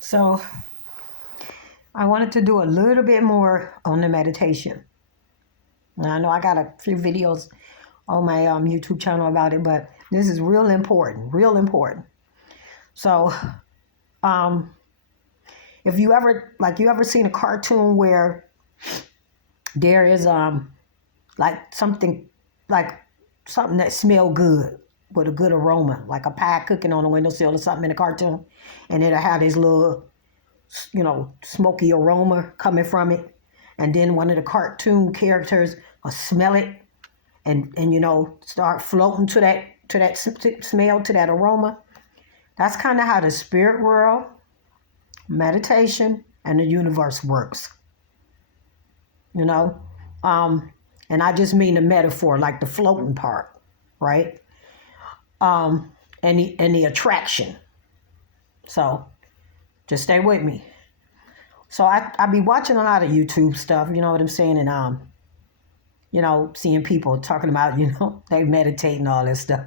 So I wanted to do a little bit more on the meditation. And I know I got a few videos on my YouTube channel about it, but this is real important, real important. So um, if you ever seen a cartoon where there is like something like something that smell good with a good aroma, like a pie cooking on a windowsill or something in a cartoon, and it'll have this little smoky aroma coming from it. And then one of the cartoon characters will smell it and start floating to that smell, to that aroma. That's kind of how the spirit world, meditation, and the universe works. You know, and I just mean the metaphor, like the floating part, right? And the attraction. So just stay with me. So I be watching a lot of YouTube stuff, you know what I'm saying, and seeing people talking about, they meditate and all this stuff.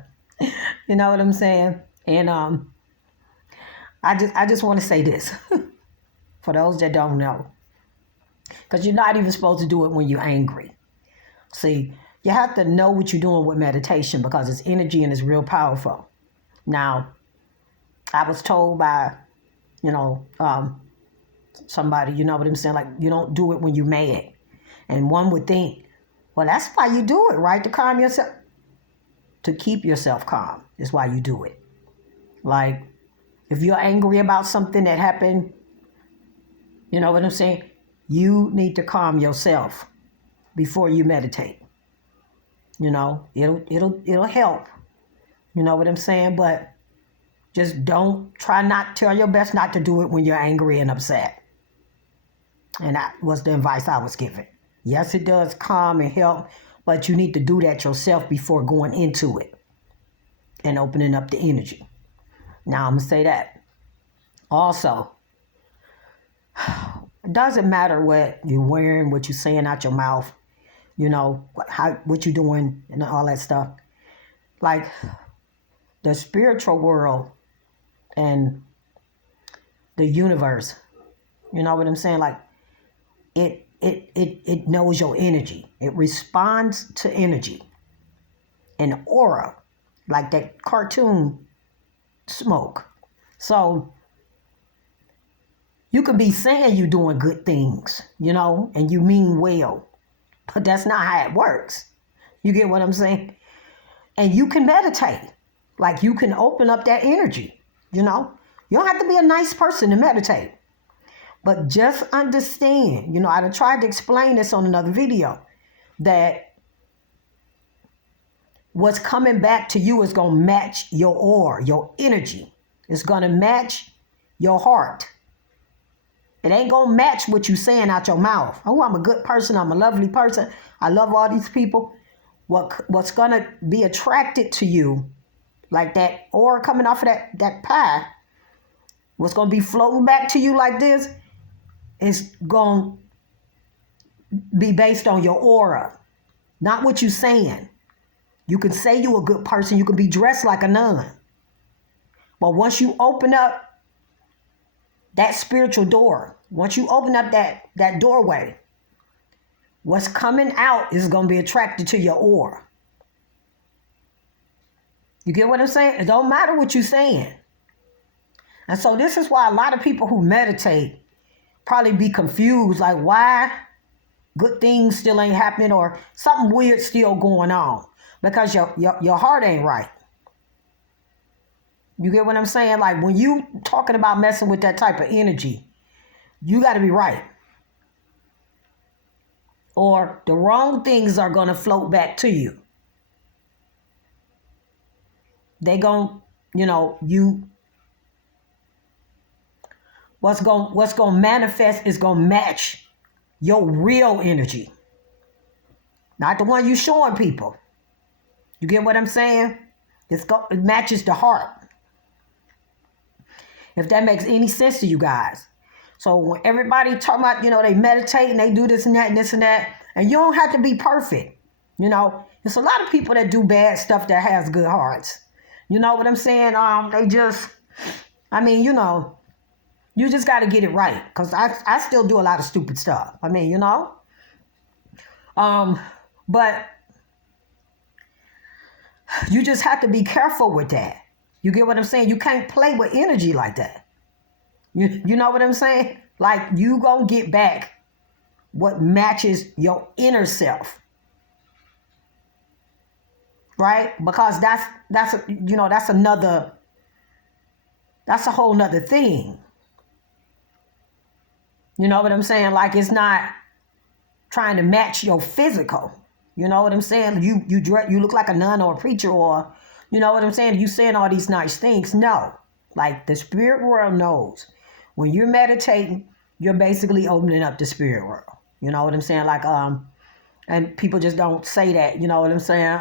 You know what I'm saying? And I just want to say this for those that don't know, because you're not even supposed to do it when you're angry. See, you have to know what you're doing with meditation because it's energy and it's real powerful. Now, I was told by, somebody, you know what I'm saying, like you don't do it when you're mad. And one would think, well, that's why you do it, right? To calm yourself, to keep yourself calm is why you do it. Like if you're angry about something that happened, you know what I'm saying? You need to calm yourself before you meditate. It'll help. You know what I'm saying? But just try your best not to do it when you're angry and upset. And that was the advice I was given. Yes, it does calm and help, but you need to do that yourself before going into it and opening up the energy. Now, I'm going to say that. Also, it doesn't matter what you're wearing, what you're saying out your mouth, what you're doing and all that stuff. Like the spiritual world and the universe, you know what I'm saying? Like it knows your energy. It responds to energy and aura, like that cartoon smoke. So you could be saying you're doing good things, and you mean well, but that's not how it works. You get what I'm saying? And you can meditate. Like you can open up that energy, You don't have to be a nice person to meditate. But just understand, I tried to explain this on another video, that what's coming back to you is going to match your aura, your energy. It's going to match your heart. It ain't going to match what you saying out your mouth. Oh, I'm a good person. I'm a lovely person. I love all these people. What's going to be attracted to you, like that aura coming off of that pie, what's going to be floating back to you like this, is going to be based on your aura, not what you're saying. You can say you're a good person. You can be dressed like a nun. But once you open up that spiritual door, once you open up that doorway, what's coming out is going to be attracted to your aura. You get what I'm saying? It don't matter what you're saying. And so this is why a lot of people who meditate probably be confused, like why good things still ain't happening or something weird still going on, because your heart ain't right. You get what I'm saying? Like when you talking about messing with that type of energy, you got to be right. Or the wrong things are going to float back to you. They gon', what's going to manifest is going to match your real energy. Not the one you showing people. You get what I'm saying? It matches the heart. If that makes any sense to you guys. So when everybody talking about, they meditate and they do this and that and this and that, and you don't have to be perfect. There's a lot of people that do bad stuff that has good hearts. You know what I'm saying? They just, You just got to get it right. Because I still do a lot of stupid stuff. I mean, but you just have to be careful with that. You get what I'm saying? You can't play with energy like that. You know what I'm saying? Like, you gonna get back what matches your inner self, right? Because that's a whole nother thing. You know what I'm saying? Like, it's not trying to match your physical. You know what I'm saying? You look like a nun or a preacher, or you know what I'm saying? You saying all these nice things. No. Like, the spirit world knows. When you're meditating, you're basically opening up the spirit world. You know what I'm saying? Like, and people just don't say that, you know what I'm saying?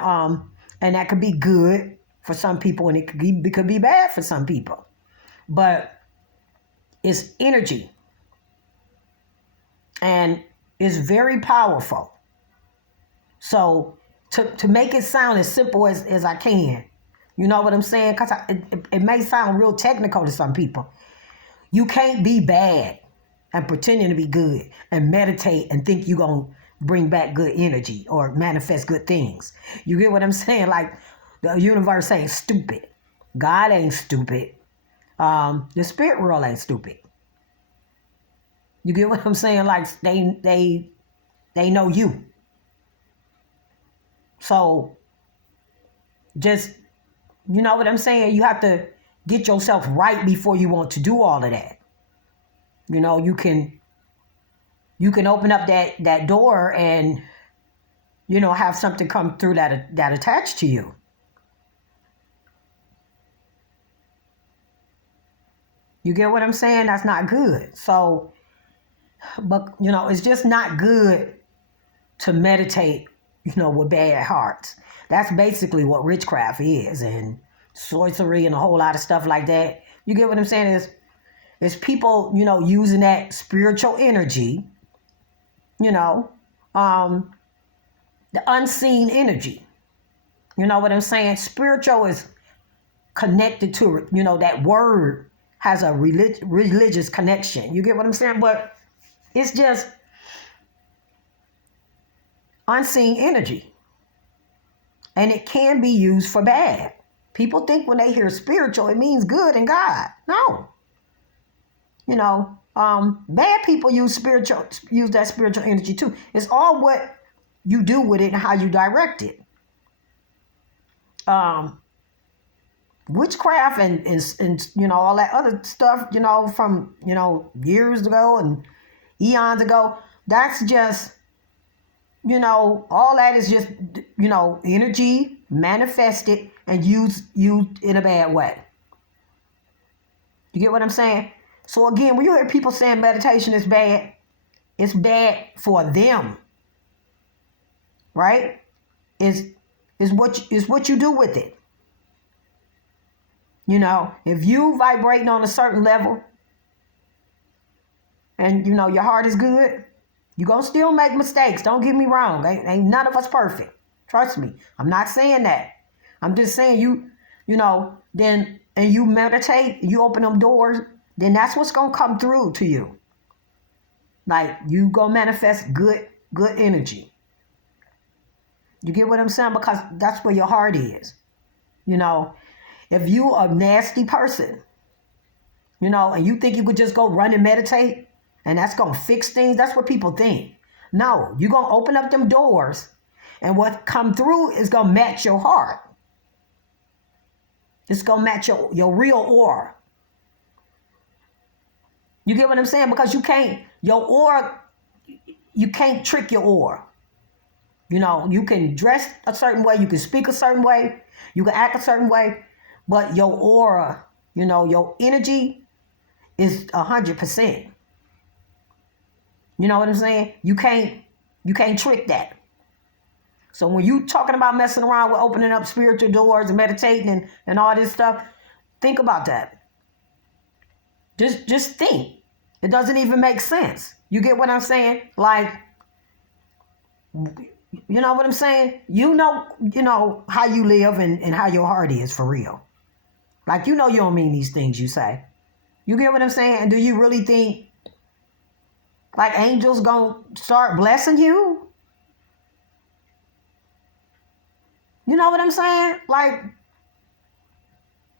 And that could be good for some people, and it could be bad for some people. But it's energy. And it's very powerful. So to make it sound as simple as I can, you know what I'm saying? Because it may sound real technical to some people. You can't be bad and pretending to be good and meditate and think you're going to bring back good energy or manifest good things. You get what I'm saying? Like, the universe ain't stupid. God ain't stupid. The spirit world ain't stupid. You get what I'm saying? Like, they know you. So just, you know what I'm saying? You have to get yourself right before you want to do all of that. You know, you can open up that door and, you know, have something come through that attached to you. You get what I'm saying? That's not good. So, but, you know, it's just not good to meditate, you know, with bad hearts. That's basically what witchcraft is, and sorcery and a whole lot of stuff like that. You get what I'm saying? It's people, you know, using that spiritual energy, you know, the unseen energy. You know what I'm saying? Spiritual is connected to, you know, that word has a religious connection. You get what I'm saying? But it's just unseen energy. And it can be used for bad. People think when they hear spiritual, it means good and God. No. You know, bad people use that spiritual energy too. It's all what you do with it and how you direct it. Witchcraft and you know, all that other stuff, you know, from, you know, years ago and eons ago, that's just, you know, all that is just, you know, energy manifested and used in a bad way. You get what I'm saying? So again, when you hear people saying meditation is bad, it's bad for them, right? Is what you do with it. You know, if you vibrating on a certain level and, you know, your heart is good, you're going to still make mistakes. Don't get me wrong. Ain't none of us perfect. Trust me. I'm not saying that. I'm just saying you know, then, and you meditate, you open them doors, then that's what's going to come through to you. Like, you going to manifest good energy. You get what I'm saying? Because that's where your heart is. You know, if you a nasty person, you know, and you think you could just go run and meditate and that's going to fix things, that's what people think. No, you're going to open up them doors and what come through is going to match your heart. It's going to match your real aura. You get what I'm saying? Because you can't trick your aura. You know, you can dress a certain way, you can speak a certain way, you can act a certain way, but your aura, you know, your energy is 100%. You know what I'm saying? You can't trick that. So when you talking about messing around with opening up spiritual doors and meditating and all this stuff, think about that. Just think. It doesn't even make sense. You get what I'm saying? Like, you know what I'm saying? You know how you live and how your heart is for real. Like, you know you don't mean these things you say. You get what I'm saying? And do you really think like angels gonna start blessing you? You know what I'm saying? Like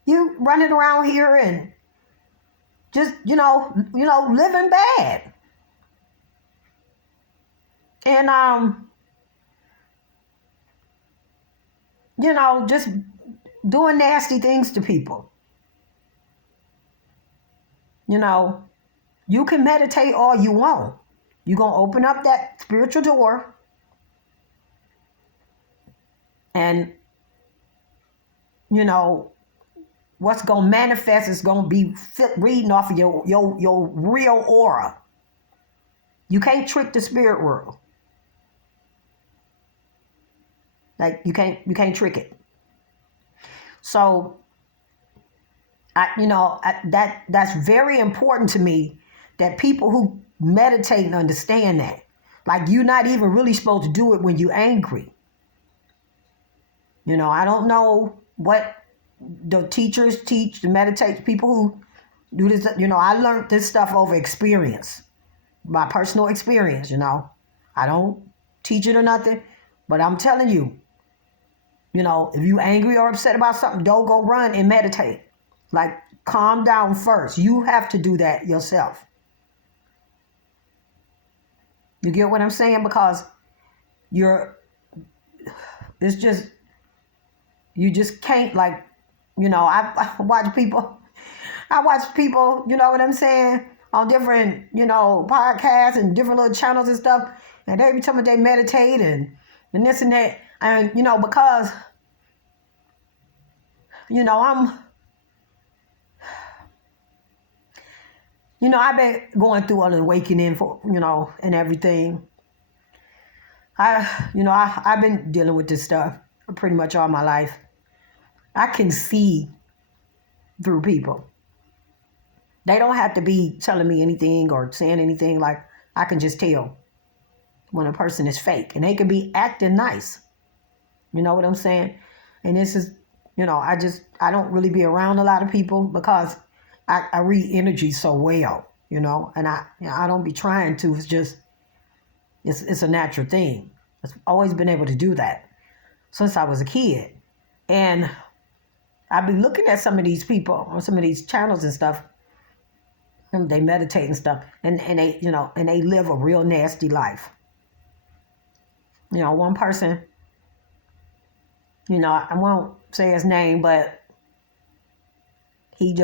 you running around here and just, living bad. And just doing nasty things to people. You can meditate all you want. You're going to open up that spiritual door and, what's going to manifest is going to be reading off of your real aura. You can't trick the spirit world. Like you can't trick it. So that's very important to me, that people who meditate and understand that. Like you're not even really supposed to do it when you're angry. I don't know what the teachers teach to meditate. People who do this, I learned this stuff over experience, my personal experience. I don't teach it or nothing, but I'm telling you, if you're angry or upset about something, don't go run and meditate. Like, calm down first. You have to do that yourself. You get what I'm saying? Because you just can't, like, I watch people, you know what I'm saying, on different, podcasts and different little channels and stuff, and they be telling me they meditate and this and that, and, because, I've been going through an awakening for, and everything. I've been dealing with this stuff pretty much all my life. I can see through people. They don't have to be telling me anything or saying anything. Like, I can just tell when a person is fake, and they can be acting nice. You know what I'm saying? And this is, I don't really be around a lot of people because I read energy so well, and I don't be trying to. It's just, it's a natural thing. I've always been able to do that since I was a kid. And I've been looking at some of these people on some of these channels and stuff, and they meditate and stuff, and they, and they live a real nasty life. One person, I won't say his name, but he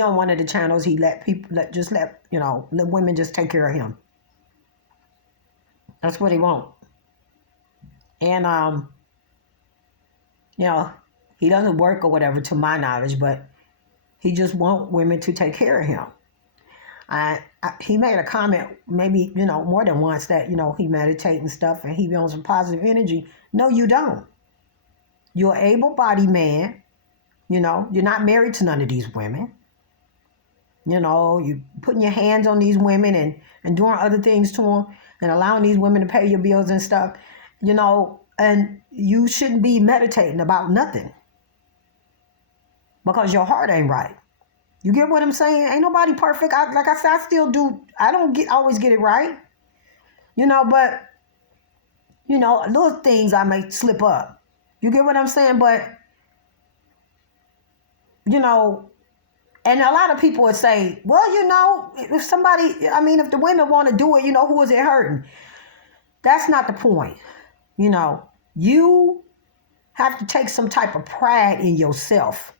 on one of the channels, he let women just take care of him. That's what he want. And, he doesn't work or whatever, to my knowledge, but he just want women to take care of him. He made a comment maybe, more than once that, he meditate and stuff and he be on some positive energy. No, you don't. You're an able-bodied man. You're not married to none of these women. You putting your hands on these women and doing other things to them and allowing these women to pay your bills and stuff, and you shouldn't be meditating about nothing because your heart ain't right. You get what I'm saying? Ain't nobody perfect. Like I said, I still do. I don't always get it right, but, little things I may slip up. You get what I'm saying? But, and a lot of people would say, well, if if the women want to do it, who is it hurting? That's not the point. You have to take some type of pride in yourself.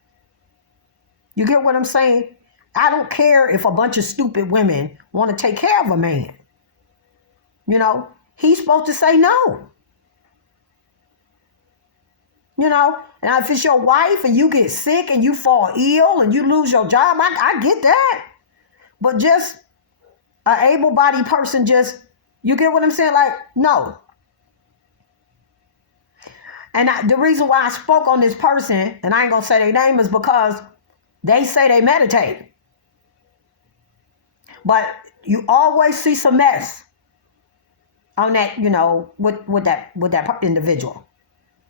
You get what I'm saying? I don't care if a bunch of stupid women want to take care of a man. He's supposed to say no. And if it's your wife and you get sick and you fall ill and you lose your job, I get that. But just an able-bodied person, you get what I'm saying? Like, no. And the reason why I spoke on this person, and I ain't going to say their name, is because they say they meditate. But you always see some mess on that, with that individual.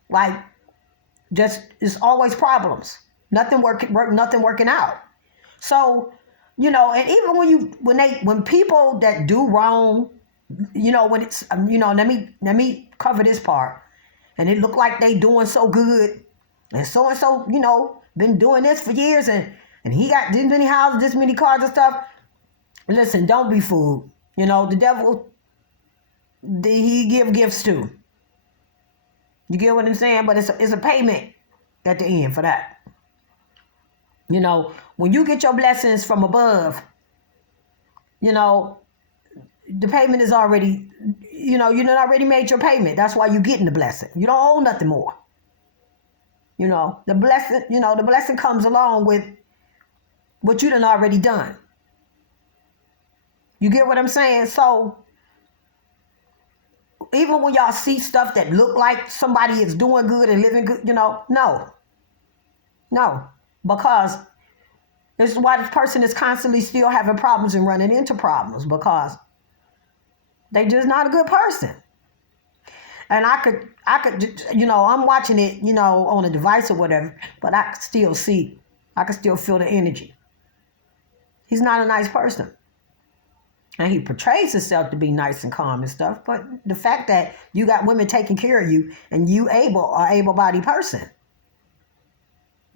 Like, it's always problems. Nothing working out. So, and even when people that do wrong, when it's, let me cover this part, and it look like they doing so good, and so, been doing this for years, and he got this many houses, this many cars and stuff. Listen, don't be fooled. The devil, he give gifts too. You get what I'm saying? But it's a payment at the end for that. When you get your blessings from above, the payment is already, you done already made your payment. That's why you're getting the blessing. You don't owe nothing more. The blessing comes along with what you done already done. You get what I'm saying? So even when y'all see stuff that look like somebody is doing good and living good, no. Because this is why this person is constantly still having problems and running into problems, because they just not a good person. And I could, I'm watching it, on a device or whatever, but I can still feel the energy. He's not a nice person. And he portrays himself to be nice and calm and stuff, but the fact that you got women taking care of you and you able-bodied person.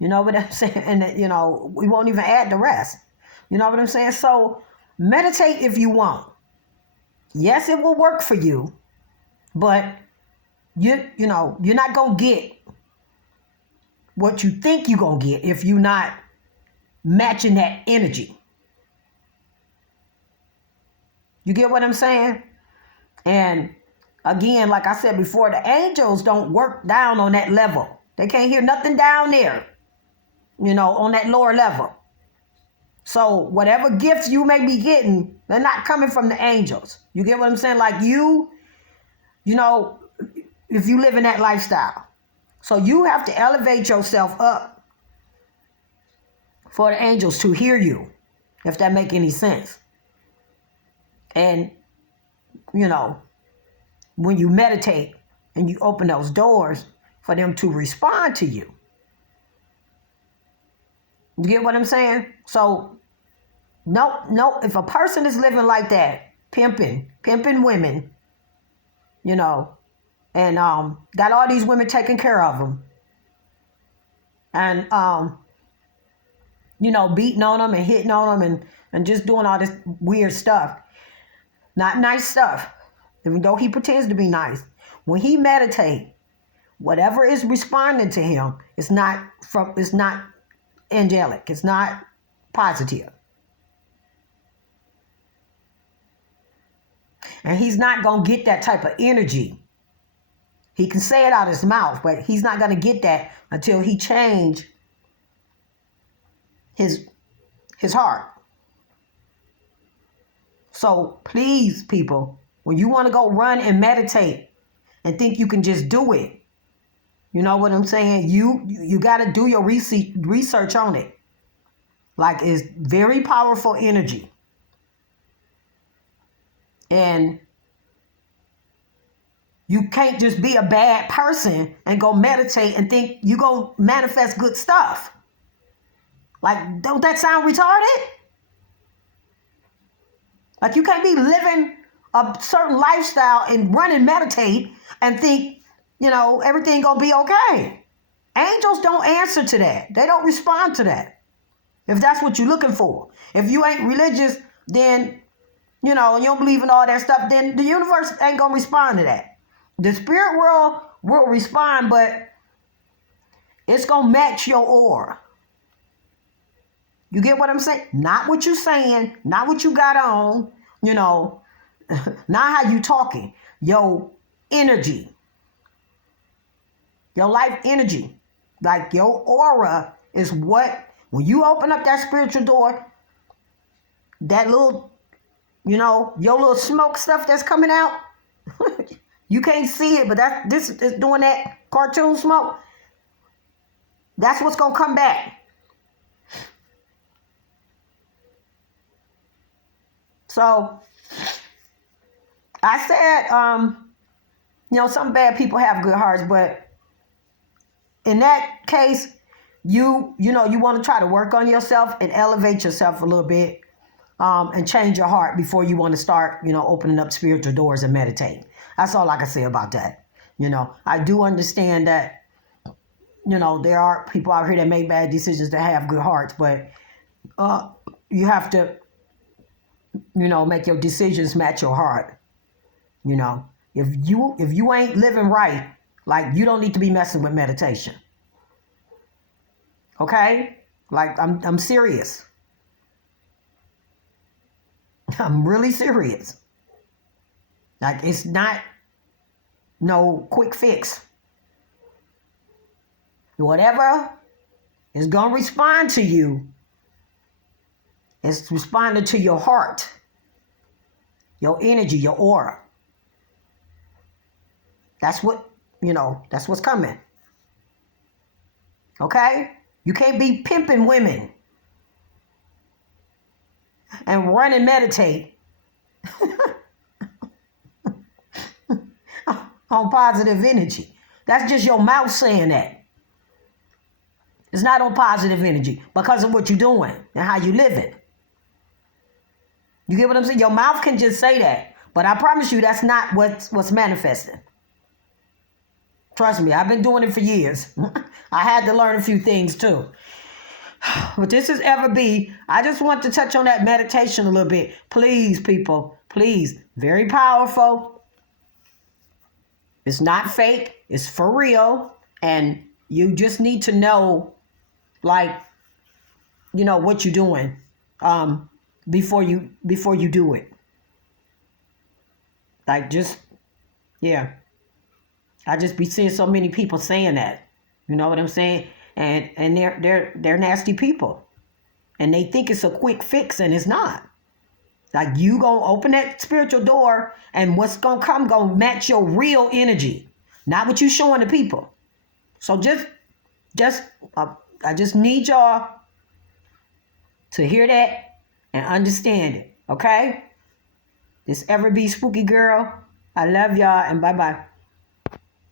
You know what I'm saying? And, we won't even add the rest. You know what I'm saying? So meditate if you want. Yes, it will work for you, but you're not going to get what you think you're going to get if you're not matching that energy. You get what I'm saying? And again, like I said before, the angels don't work down on that level. They can't hear nothing down there, on that lower level. So whatever gifts you may be getting, they're not coming from the angels. You get what I'm saying? Like if you live in that lifestyle. So you have to elevate yourself up for the angels to hear you, if that make any sense. And, when you meditate and you open those doors for them to respond to you. You get what I'm saying? So, no, if a person is living like that, pimping women, and got all these women taking care of them, and, beating on them and hitting on them and just doing all this weird stuff. Not nice stuff, even though he pretends to be nice. When he meditates, whatever is responding to him, it's not angelic. It's not positive. And he's not going to get that type of energy. He can say it out his mouth, but he's not going to get that until he change his heart. So please, people, when you want to go run and meditate and think you can just do it, you know what I'm saying? You got to do your research on it. Like, it's very powerful energy. And you can't just be a bad person and go meditate and think you go manifest good stuff. Like, don't that sound retarded? Like, you can't be living a certain lifestyle and run and meditate and think, everything gonna be okay. Angels don't answer to that. They don't respond to that. If that's what you're looking for. If you ain't religious, then, and you don't believe in all that stuff, then the universe ain't gonna respond to that. The spirit world will respond, but it's gonna match your aura. You get what I'm saying? Not what you're saying, not what you got on, not how you talking. Your energy. Your life energy. Like, your aura is what, when you open up that spiritual door, that little, your little smoke stuff that's coming out, you can't see it, but this is doing that cartoon smoke. That's what's going to come back. So, I said, some bad people have good hearts, but in that case, you want to try to work on yourself and elevate yourself a little bit, and change your heart before you want to start, opening up spiritual doors and meditate. That's all I can say about that. I do understand that, there are people out here that make bad decisions that have good hearts, but you have to, make your decisions match your heart. If you ain't living right, like, you don't need to be messing with meditation. Okay? Like, I'm serious. I'm really serious. Like, it's not no quick fix. Whatever is going to respond to you is responding to your heart, your energy, your aura. That's that's what's coming. Okay? You can't be pimping women and run and meditate on positive energy. That's just your mouth saying that. It's not on positive energy because of what you're doing and how you living. You get what I'm saying? Your mouth can just say that, but I promise you that's not what's manifesting. Trust me, I've been doing it for years. I had to learn a few things too. But this is Ever B. I just want to touch on that meditation a little bit. Please, people, please. Very powerful. It's not fake. It's for real. And you just need to know, like, what you're doing before you do it. Like, just, yeah. I just be seeing so many people saying that. You know what I'm saying? And they're nasty people. And they think it's a quick fix, and it's not. Like, you gonna open that spiritual door, and what's gonna come gonna match your real energy, not what you showing the people. So I just need y'all to hear that and understand it, okay? This Ever Be Spooky Girl. I love y'all, and bye-bye.